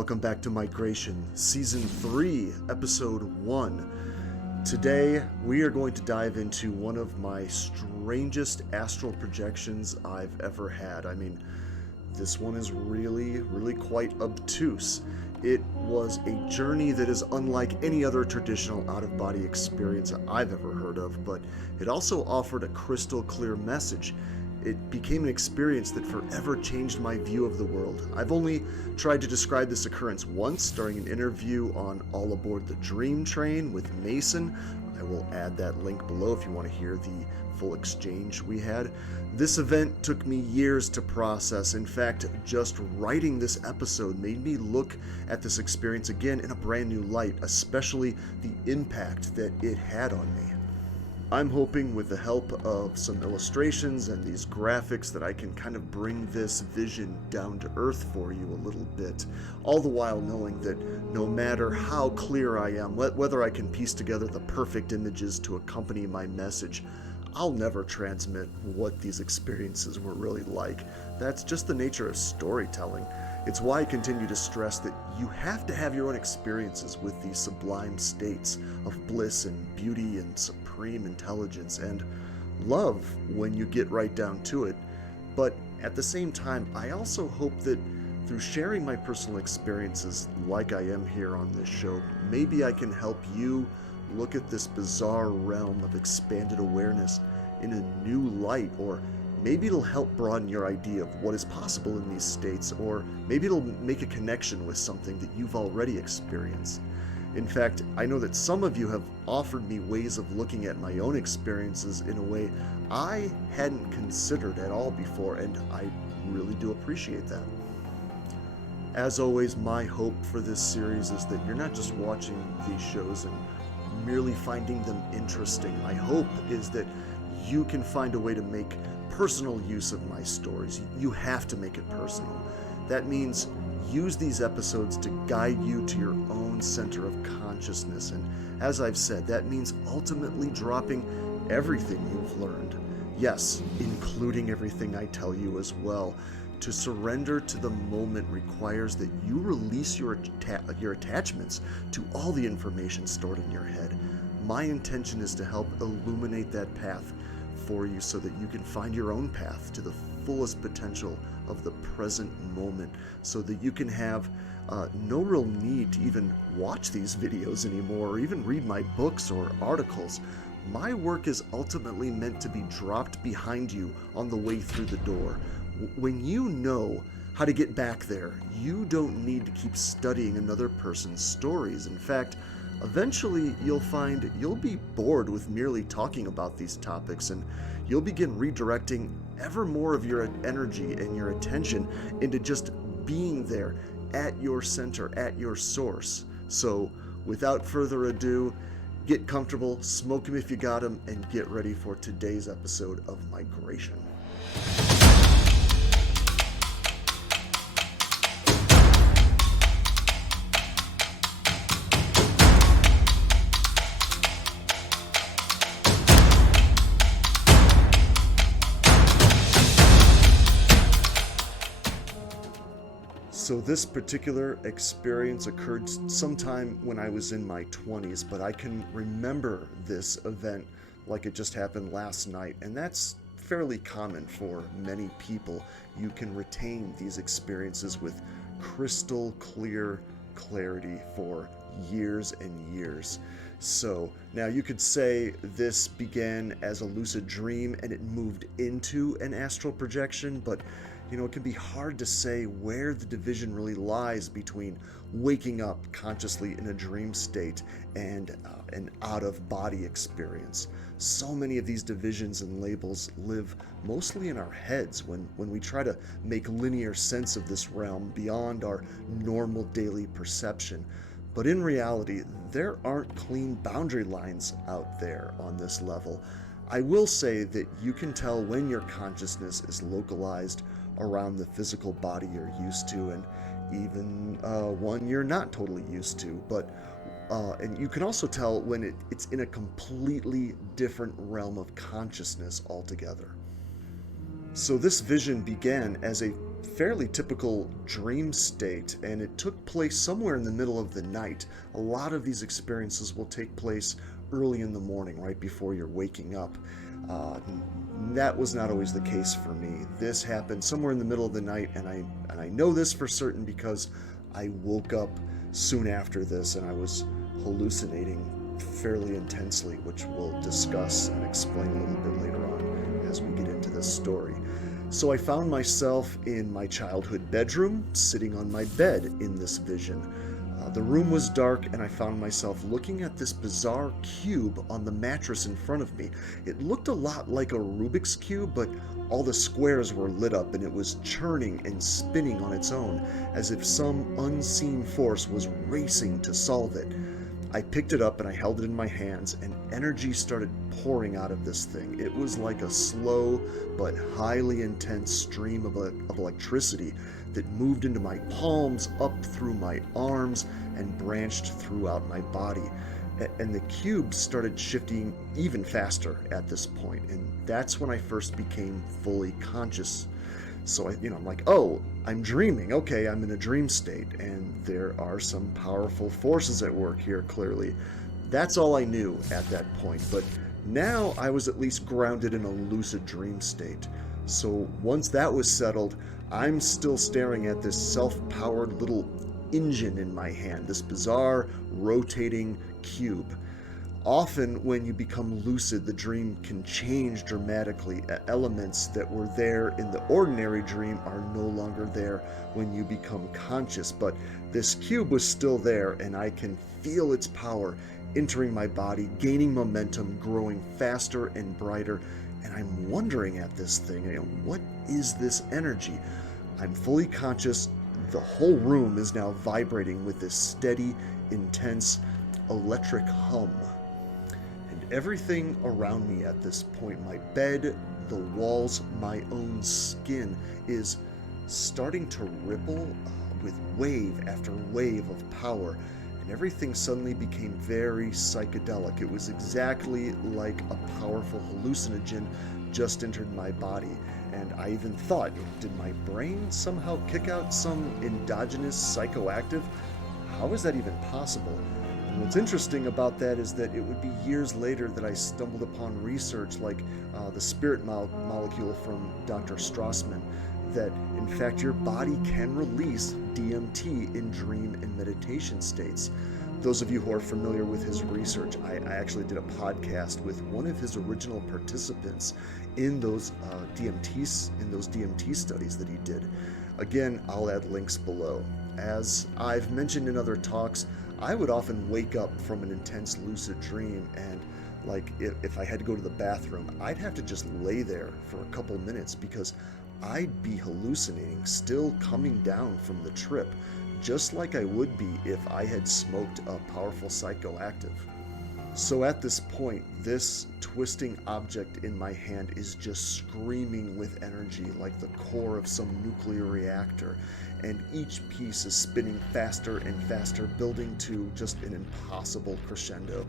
welcome back to Migration, Season 3, Episode 1. Today, we are going to dive into one of my strangest astral projections I've ever had. I mean, this one is really quite obtuse. It was a journey that is unlike any other traditional out-of-body experience I've ever heard of, but it also offered a crystal clear message. It became an experience that forever changed my view of the world. I've only tried to describe this occurrence once during an interview on All Aboard the Dream Train with Mason. I will add that link below if you want to hear the full exchange we had. This event took me years to process. In fact, just writing this episode made me look at this experience again in a brand new light, especially the impact that it had on me. I'm hoping with the help of some illustrations and these graphics that I can kind of bring this vision down to earth for you a little bit, all the while knowing that no matter how clear I am, whether I can piece together the perfect images to accompany my message, I'll never transmit what these experiences were really like. That's just the nature of storytelling. It's why I continue to stress that you have to have your own experiences with these sublime states of bliss and beauty and supreme intelligence and love when you get right down to it. But at the same time, I also hope that through sharing my personal experiences like I am here on this show, maybe I can help you look at this bizarre realm of expanded awareness in a new light, or maybe it'll help broaden your idea of what is possible in these states, or maybe it'll make a connection with something that you've already experienced. In fact, I know that some of you have offered me ways of looking at my own experiences in a way I hadn't considered at all before, and I really do appreciate that. As always, my hope for this series is that you're not just watching these shows and merely finding them interesting. My hope is that you can find a way to make personal use of my stories. You have to make it personal. That means use these episodes to guide you to your own center of consciousness. And as I've said, that means ultimately dropping everything you've learned. Yes, including everything I tell you as well. To surrender to the moment requires that you release your attachments to all the information stored in your head. My intention is to help illuminate that path for you so that you can find your own path to the fullest potential of the present moment, so that you can have no real need to even watch these videos anymore or even read my books or articles. My work is ultimately meant to be dropped behind you on the way through the door. When you know how to get back there, you don't need to keep studying another person's stories. In fact, eventually you'll find you'll be bored with merely talking about these topics, and you'll begin redirecting ever more of your energy and your attention into just being there at your center, at your source. So without further ado, get comfortable, smoke 'em if you got 'em, and get ready for today's episode of Migration. So this particular experience occurred sometime when I was in my 20s, but I can remember this event like it just happened last night, and that's fairly common for many people. You can retain these experiences with crystal clear clarity for years and years. So now you could say this began as a lucid dream and it moved into an astral projection, but it can be hard to say where the division really lies between waking up consciously in a dream state and an out-of-body experience. So many of these divisions and labels live mostly in our heads when we try to make linear sense of this realm beyond our normal daily perception. But in reality, there aren't clean boundary lines out there on this level. I will say that you can tell when your consciousness is localized around the physical body you're used to, and even one you're not totally used to. But and you can also tell when it's in a completely different realm of consciousness altogether. So this vision began as a fairly typical dream state, and it took place somewhere in the middle of the night. A lot of these experiences will take place early in the morning, right before you're waking up. Uh, that was not always the case for me. This happened somewhere in the middle of the night, and I know this for certain because I woke up soon after this, and I was hallucinating fairly intensely, which we'll discuss and explain a little bit later on as we get into this story. So I found myself in my childhood bedroom, sitting on my bed in this vision. The room was dark, and I found myself looking at this bizarre cube on the mattress in front of me. It looked a lot like a Rubik's Cube, but all the squares were lit up, and it was churning and spinning on its own, as if some unseen force was racing to solve it. I picked it up and I held it in my hands, and energy started pouring out of this thing. It was like a slow but highly intense stream of electricity that moved into my palms, up through my arms, and branched throughout my body. And the cube started shifting even faster at this point, and that's when I first became fully conscious. So I'm like, oh, I'm dreaming. Okay, I'm in a dream state, and there are some powerful forces at work here, clearly. That's all I knew at that point, but now I was at least grounded in a lucid dream state. So once that was settled, I'm still staring at this self-powered little engine in my hand, this bizarre rotating cube. Often, when you become lucid, the dream can change dramatically. Elements that were there in the ordinary dream are no longer there when you become conscious. But this cube was still there, and I can feel its power entering my body, gaining momentum, growing faster and brighter. And I'm wondering at this thing, what is this energy? I'm fully conscious. The whole room is now vibrating with this steady, intense, electric hum. Everything around me at this point, my bed, the walls, my own skin, is starting to ripple with wave after wave of power, and everything suddenly became very psychedelic. It was exactly like a powerful hallucinogen just entered my body, and I even thought, did my brain somehow kick out some endogenous psychoactive? How is that even possible? And what's interesting about that is that it would be years later that I stumbled upon research like the spirit molecule from Dr. Strassman, that in fact your body can release DMT in dream and meditation states. Those of you who are familiar with his research, I actually did a podcast with one of his original participants in those DMT studies that he did. Again, I'll add links below. As I've mentioned in other talks, I would often wake up from an intense lucid dream, and if I had to go to the bathroom, I'd have to just lay there for a couple minutes because I'd be hallucinating, still coming down from the trip, just like I would be if I had smoked a powerful psychoactive. So at this point, this twisting object in my hand is just screaming with energy like the core of some nuclear reactor, and each piece is spinning faster and faster, building to just an impossible crescendo.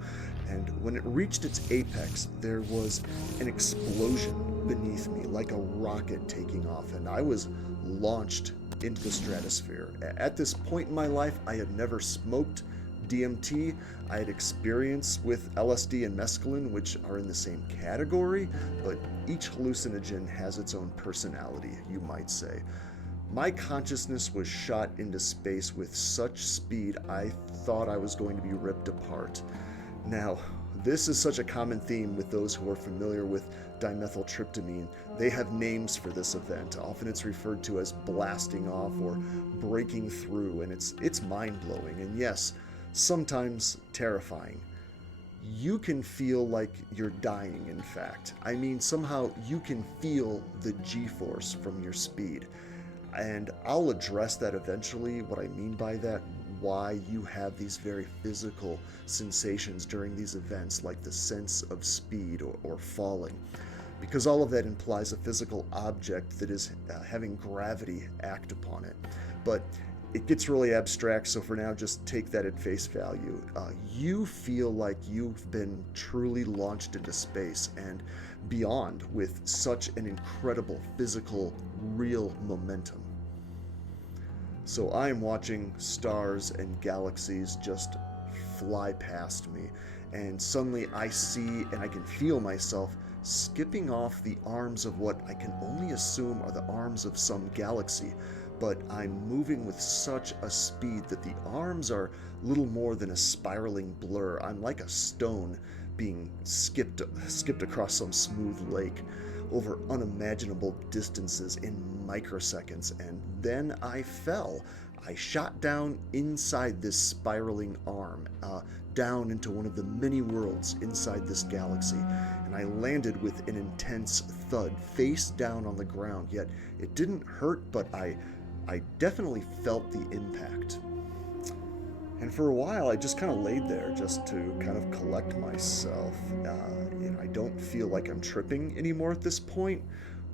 And when it reached its apex, there was an explosion beneath me, like a rocket taking off, and I was launched into the stratosphere. At this point in my life, I had never smoked DMT. I had experience with LSD and mescaline, which are in the same category, but each hallucinogen has its own personality, you might say. My consciousness was shot into space with such speed I thought I was going to be ripped apart. Now, this is such a common theme with those who are familiar with dimethyltryptamine. They have names for this event. Often it's referred to as blasting off or breaking through, and it's mind-blowing, and yes, sometimes terrifying. You can feel like you're dying, in fact. I mean, somehow you can feel the G-force from your speed. And I'll address that eventually, what I mean by that, why you have these very physical sensations during these events, like the sense of speed or falling. Because all of that implies a physical object that is having gravity act upon it. But it gets really abstract, so for now, just take that at face value. You feel like you've been truly launched into space and beyond with such an incredible physical, real momentum. So I am watching stars and galaxies just fly past me, and suddenly I see and I can feel myself skipping off the arms of what I can only assume are the arms of some galaxy, but I'm moving with such a speed that the arms are little more than a spiraling blur. I'm like a stone being skipped across some smooth lake over unimaginable distances in microseconds, and then I fell. I shot down inside this spiraling arm, down into one of the many worlds inside this galaxy, and I landed with an intense thud, face down on the ground. Yet it didn't hurt, but I definitely felt the impact. And for a while, I just kind of laid there just to kind of collect myself. I don't feel like I'm tripping anymore at this point.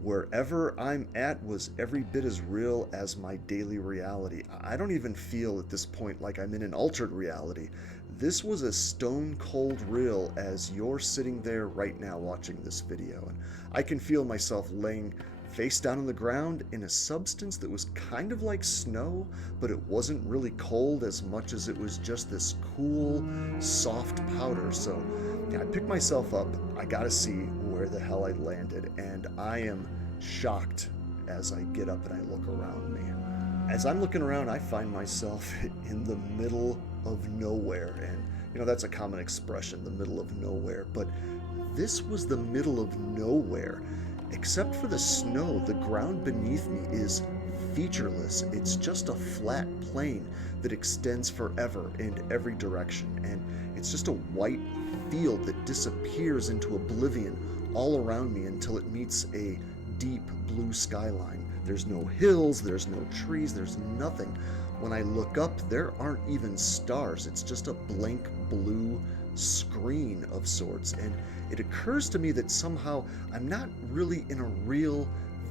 Wherever I'm at was every bit as real as my daily reality. I don't even feel at this point like I'm in an altered reality. This was as stone cold real as you're sitting there right now watching this video. And I can feel myself laying face down on the ground in a substance that was kind of like snow, but it wasn't really cold as much as it was just this cool, soft powder. So I pick myself up. I gotta see where the hell I landed, and I am shocked as I get up and I look around me. As I'm looking around, I find myself in the middle of nowhere, and that's a common expression, the middle of nowhere, but this was the middle of nowhere. Except for the snow, the ground beneath me is featureless. It's just a flat plain that extends forever in every direction, and it's just a white field that disappears into oblivion all around me until it meets a deep blue skyline. There's no hills, there's no trees, there's nothing. When I look up, there aren't even stars. It's just a blank blue screen of sorts, and it occurs to me that somehow I'm not really in a real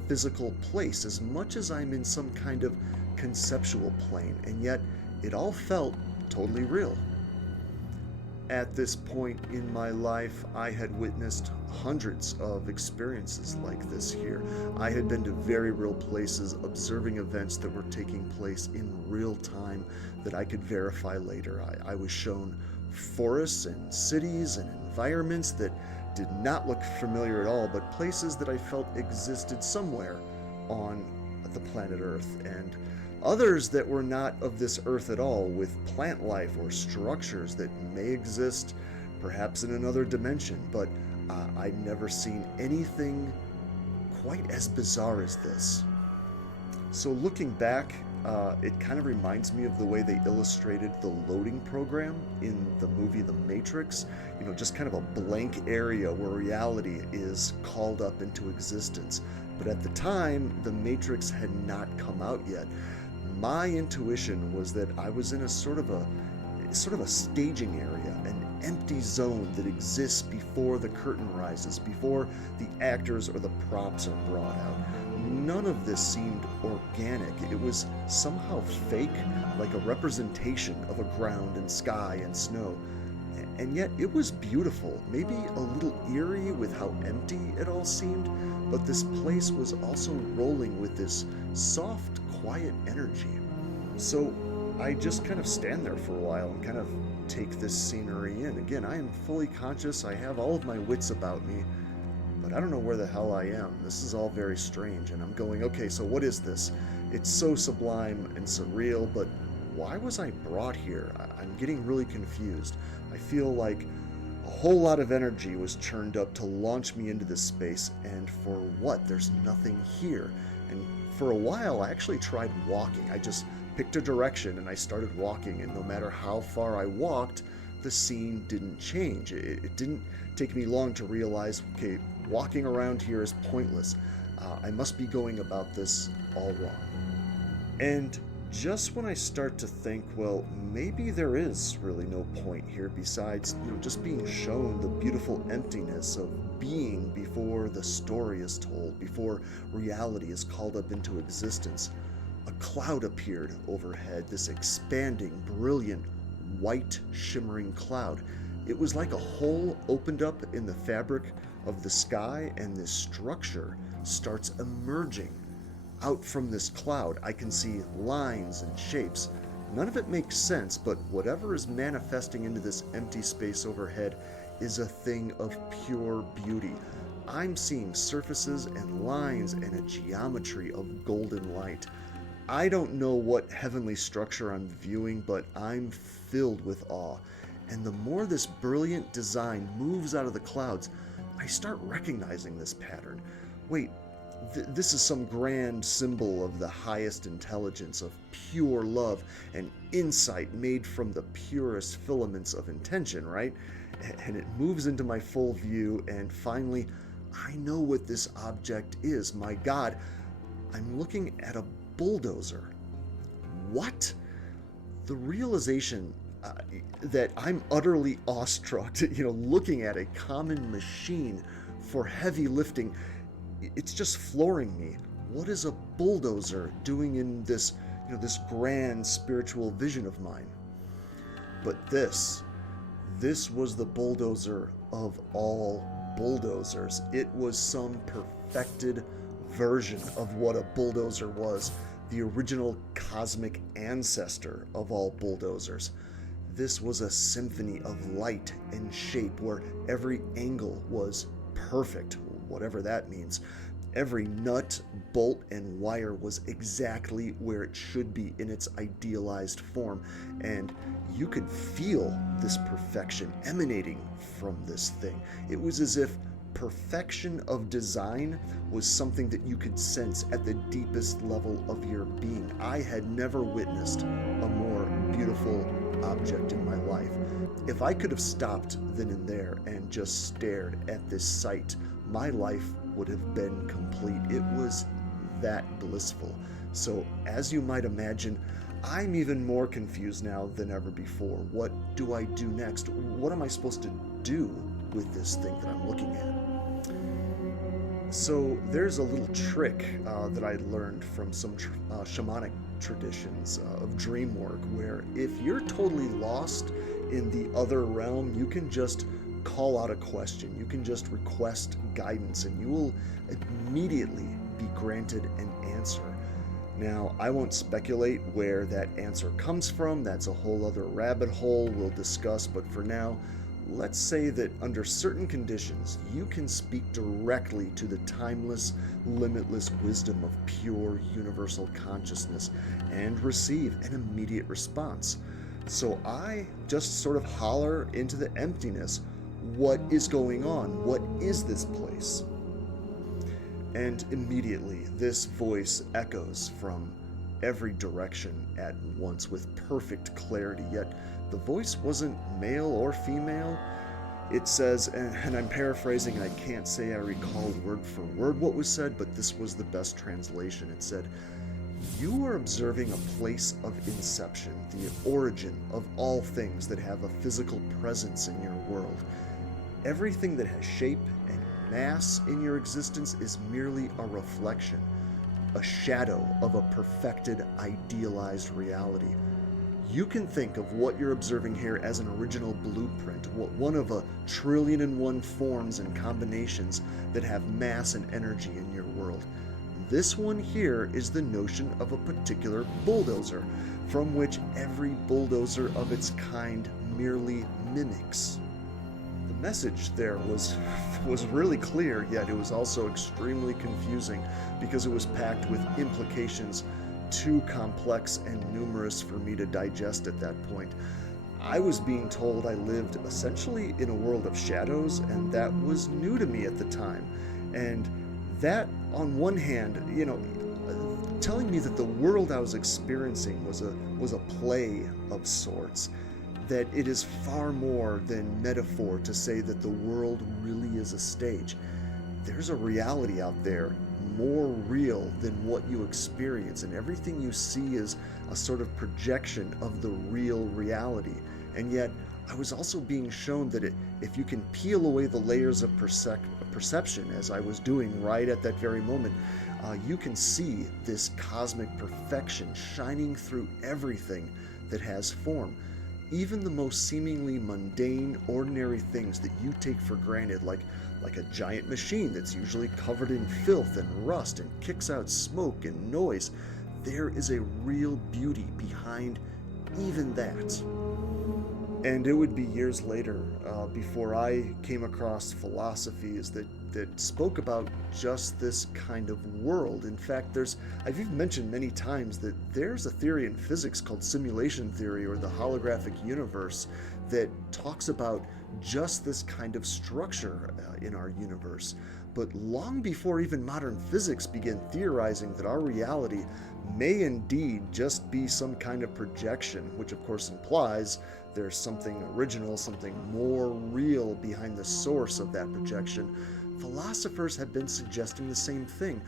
physical place as much as I'm in some kind of conceptual plane, and yet it all felt totally real. At this point in my life, I had witnessed hundreds of experiences like this here. I had been to very real places, observing events that were taking place in real time that I could verify later. I was shown forests and cities and environments that did not look familiar at all, but places that I felt existed somewhere on the planet Earth, and others that were not of this earth at all, with plant life or structures that may exist perhaps in another dimension, but I'd never seen anything quite as bizarre as this. So looking back, it kind of reminds me of the way they illustrated the loading program in the movie The Matrix. Just kind of a blank area where reality is called up into existence. But at the time, The Matrix had not come out yet. My intuition was that I was in a sort of a staging area, an empty zone that exists before the curtain rises, before the actors or the props are brought out. None of this seemed organic. It was somehow fake, like a representation of a ground and sky and snow. And yet it was beautiful, maybe a little eerie with how empty it all seemed, but this place was also rolling with this soft, quiet energy. So I just kind of stand there for a while and kind of take this scenery in. Again, I am fully conscious, I have all of my wits about me, but I don't know where the hell I am. This is all very strange, and I'm going, okay, so what is this? It's so sublime and surreal, but why was I brought here? I'm getting really confused. I feel like a whole lot of energy was churned up to launch me into this space, and for what? There's nothing here. And for a while, I actually tried walking. I just picked a direction and I started walking, and no matter how far I walked, the scene didn't change. It didn't take me long to realize, okay, walking around here is pointless. I must be going about this all wrong. And just when I start to think, well, maybe there is really no point here besides, just being shown the beautiful emptiness of being before the story is told, before reality is called up into existence, a cloud appeared overhead, this expanding, brilliant, white, shimmering cloud. It was like a hole opened up in the fabric of the sky, and this structure starts emerging Out from this cloud, I can see lines and shapes. None of it makes sense, but whatever is manifesting into this empty space overhead is a thing of pure beauty. I'm seeing surfaces and lines and a geometry of golden light. I don't know what heavenly structure I'm viewing, but I'm filled with awe. And the more this brilliant design moves out of the clouds, I start recognizing this pattern. Wait, this is some grand symbol of the highest intelligence, of pure love and insight made from the purest filaments of intention, right? And it moves into my full view, and finally, I know what this object is. My God, I'm looking at a bulldozer. What? The realization that I'm utterly awestruck, looking at a common machine for heavy lifting, it's just flooring me. What is a bulldozer doing in this grand spiritual vision of mine? But this was the bulldozer of all bulldozers. It was some perfected version of what a bulldozer was, the original cosmic ancestor of all bulldozers. This was a symphony of light and shape where every angle was perfect, whatever that means. Every nut, bolt, and wire was exactly where it should be in its idealized form, and you could feel this perfection emanating from this thing. It was as if perfection of design was something that you could sense at the deepest level of your being. I had never witnessed a more beautiful object in my life. If I could have stopped then and there and just stared at this sight, my life would have been complete. It was that blissful. So, as you might imagine, I'm even more confused now than ever before. What do I do next? What am I supposed to do with this thing that I'm looking at? So there's a little trick that I learned from some shamanic traditions of dream work, where if you're totally lost in the other realm, you can just call out a question. You can just request guidance, and you will immediately be granted an answer. Now, I won't speculate where that answer comes from. That's a whole other rabbit hole we'll discuss, but for now, let's say that under certain conditions, you can speak directly to the timeless, limitless wisdom of pure universal consciousness and receive an immediate response. So I just sort of holler into the emptiness, what is going on? What is this place? And immediately this voice echoes from every direction at once with perfect clarity, yet the voice wasn't male or female. It says, and I'm paraphrasing, and I can't say I recall word for word what was said, but this was the best translation. It said, "You are observing a place of inception, the origin of all things that have a physical presence in your world. Everything that has shape and mass in your existence is merely a reflection, a shadow of a perfected, idealized reality. You can think of what you're observing here as an original blueprint, one of 1,000,000,001 forms and combinations that have mass and energy in your world. This one here is the notion of a particular bulldozer, from which every bulldozer of its kind merely mimics." The message there was really clear, yet it was also extremely confusing because it was packed with implications too complex and numerous for me to digest at that point. I was being told I lived essentially in a world of shadows, and that was new to me at the time. And that, on one hand, telling me that the world I was experiencing was a play of sorts, that it is far more than metaphor to say that the world really is a stage. There's a reality out there more real than what you experience, and everything you see is a sort of projection of the real reality. And yet I was also being shown that if you can peel away the layers of perception, as I was doing right at that very moment, you can see this cosmic perfection shining through everything that has form. even the most seemingly mundane, ordinary things that you take for granted, like a giant machine that's usually covered in filth and rust and kicks out smoke and noise, there is a real beauty behind even that. And it would be years later before I came across philosophies that spoke about just this kind of world. In fact, I've even mentioned many times that there's a theory in physics called simulation theory, or the holographic universe, that talks about just this kind of structure in our universe. But long before even modern physics began theorizing that our reality may indeed just be some kind of projection, which of course implies there's something original, something more real behind the source of that projection, philosophers have been suggesting the same thing.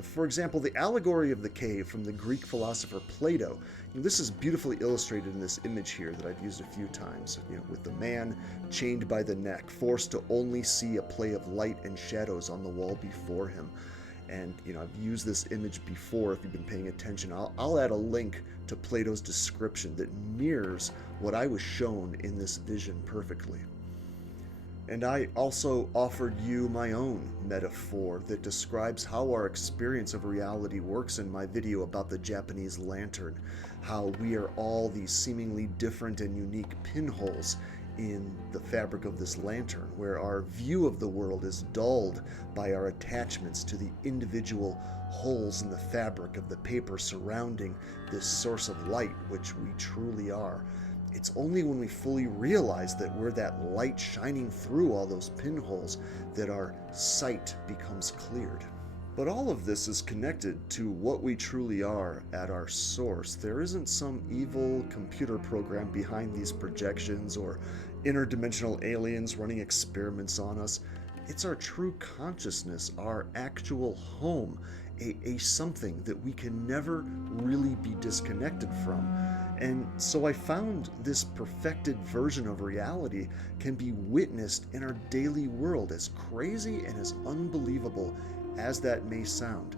For example, the allegory of the cave from the Greek philosopher Plato. This is beautifully illustrated in this image here that I've used a few times, with the man chained by the neck, forced to only see a play of light and shadows on the wall before him. And I've used this image before. If you've been paying attention, I'll add a link to Plato's description that mirrors what I was shown in this vision perfectly. And I also offered you my own metaphor that describes how our experience of reality works in my video about the Japanese lantern, how we are all these seemingly different and unique pinholes in the fabric of this lantern, where our view of the world is dulled by our attachments to the individual holes in the fabric of the paper surrounding this source of light, which we truly are. It's only when we fully realize that we're that light shining through all those pinholes that our sight becomes cleared. But all of this is connected to what we truly are at our source. There isn't some evil computer program behind these projections or interdimensional aliens running experiments on us. It's our true consciousness, our actual home, a something that we can never really be disconnected from. And so I found this perfected version of reality can be witnessed in our daily world, as crazy and as unbelievable as that may sound.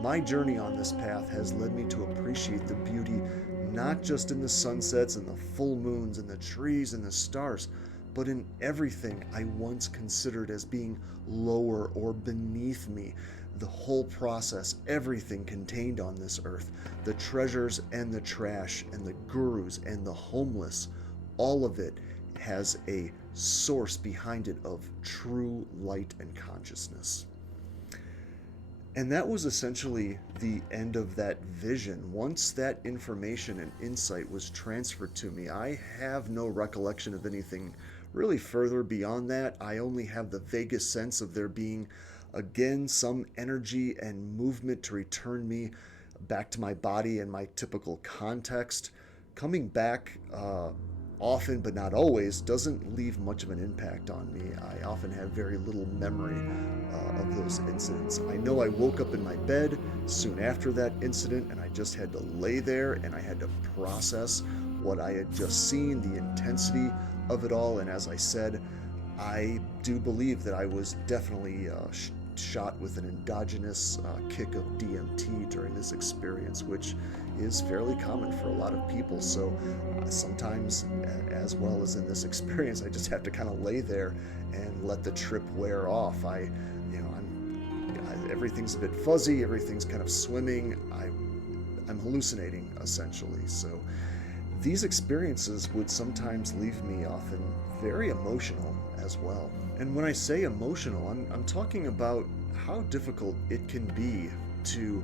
My journey on this path has led me to appreciate the beauty not just in the sunsets and the full moons and the trees and the stars, but in everything I once considered as being lower or beneath me. The whole process, everything contained on this earth, the treasures and the trash and the gurus and the homeless, all of it has a source behind it of true light and consciousness. And that was essentially the end of that vision. Once that information and insight was transferred to me, I have no recollection of anything really further beyond that. I only have the vaguest sense of there being, again, some energy and movement to return me back to my body and my typical context. Coming back often, but not always, doesn't leave much of an impact on me. I often have very little memory of those incidents. I know I woke up in my bed soon after that incident, and I just had to lay there and I had to process what I had just seen, the intensity of it all. And as I said, I do believe that I was definitely shot with an endogenous kick of DMT during this experience, which is fairly common for a lot of people. So sometimes, as well as in this experience, I just have to kind of lay there and let the trip wear off. Everything's a bit fuzzy, everything's kind of swimming. I'm hallucinating, essentially. So these experiences would sometimes leave me often very emotional as well. And when I say emotional, I'm talking about how difficult it can be to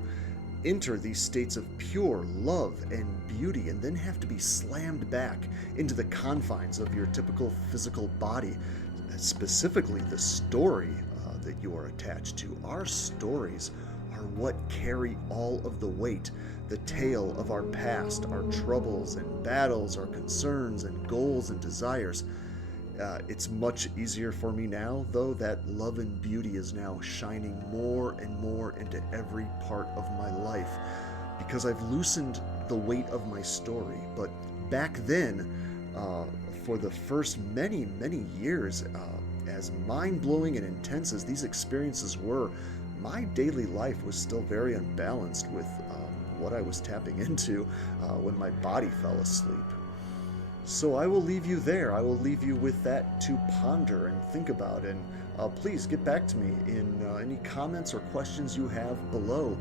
enter these states of pure love and beauty and then have to be slammed back into the confines of your typical physical body, specifically the story that you are attached to. Our stories are what carry all of the weight, the tale of our past, our troubles and battles, our concerns and goals and desires. It's much easier for me now, though, that love and beauty is now shining more and more into every part of my life because I've loosened the weight of my story. But back then, for the first many, many years, as mind-blowing and intense as these experiences were, my daily life was still very unbalanced with what I was tapping into when my body fell asleep. So I will leave you there. I will leave you with that to ponder and think about. And please get back to me in any comments or questions you have below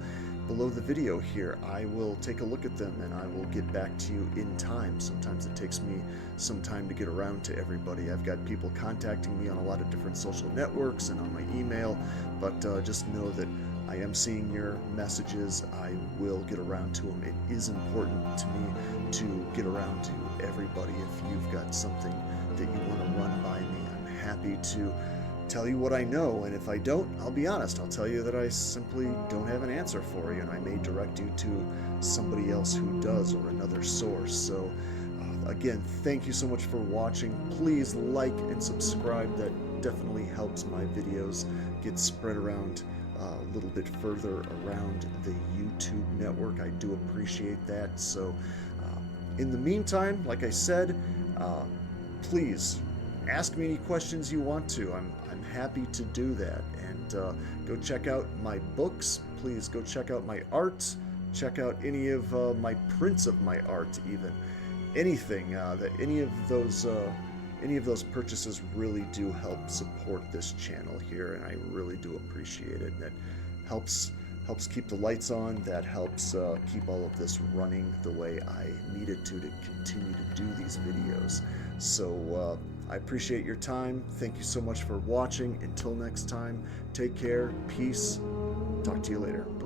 the video here. I will take a look at them and I will get back to you in time. Sometimes it takes me some time to get around to everybody. I've got people contacting me on a lot of different social networks and on my email, but just know that I am seeing your messages. I will get around to them. It is important to me to get around to everybody. If you've got something that you want to run by me, I'm happy to tell you what I know, and if I don't, I'll be honest. I'll tell you that I simply don't have an answer for you, and I may direct you to somebody else who does, or another source. So again, thank you so much for watching. Please like and subscribe. That definitely helps my videos get spread around a little bit further around the YouTube network. I do appreciate that. So in the meantime, like I said, please ask me any questions you want to. I'm happy to do that. And go check out my books. Please go check out my art. Check out any of my prints of my art, even. Anything that any of those purchases really do help support this channel here, and I really do appreciate it. And it helps keep the lights on. That helps keep all of this running the way I need it to continue to do these videos. So I appreciate your time. Thank you so much for watching. Until next time, take care, peace. Talk to you later.